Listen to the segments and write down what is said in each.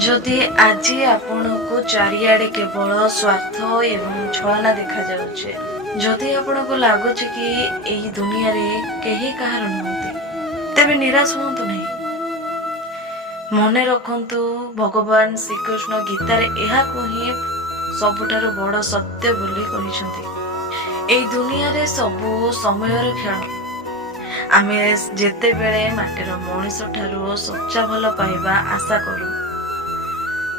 जदि आज आपण को चारिआडे केवल स्वार्थ एवं छलना देखा जाउछे, जदि आपण को लागुछ कि एही दुनिया रे केही कहार नहंती, तेबे निराश हुंतु नहीं। मने रखंतु भगवान श्रीकृष्ण गीतार एहा को ही सबुठारु बड़ सत्य बोली कहिसंती। एही दुनिया रे सबु समयर खेल। आमे जेते बेले माटीर मनीष ठारू सच्चा भल पाइबा आशा करू,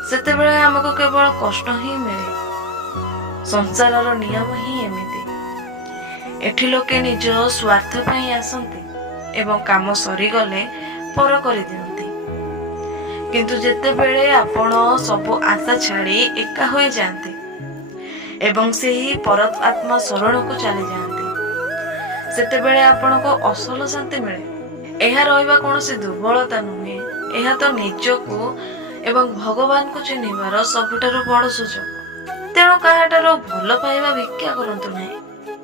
सेते बेले हमको केवल कष्ट ही मिले। संसारर नियम ही एमिति। एठी लोके निज स्वार्थ पई आसंती एवं काम सरी गले पर करि दियंती। किंतु जेते बेले आपण सब आशा छाड़ी एका होई जांती एवं सेही परत आत्मा शरण को चली जांती, सेते बेले आपण को असल शांति मिले। एहा रहिबा कोनोसी दुर्बलता नुहे, एहा तो निजको एवं भगवान को चिन्हिबार सबुठारु बड़ सुजोग। तेणु काहाटारो भल पाइबा भिक्षा करंतु नहीं,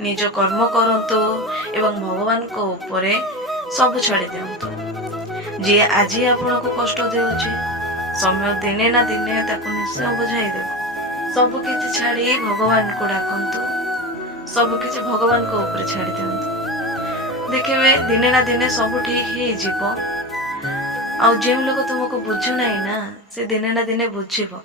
निज कर्म करंतु एवं भगवान को ऊपरे सब छाड़ी दियंतु। जे आज आपण को कष्ट देउछि, समय दिने ना दिने ताको निश्चय बुझाई देबो। सब किछि छाड़ी भगवान को डाकंतु, सब किछि भगवान को ऊपर छाड़ी दियंतु। देखिए दिने ना दिने सब ठीक ही जीवो। आ जो लोग तुमको बुझु नहीं ना, से दिने ना दिने बुझिबो।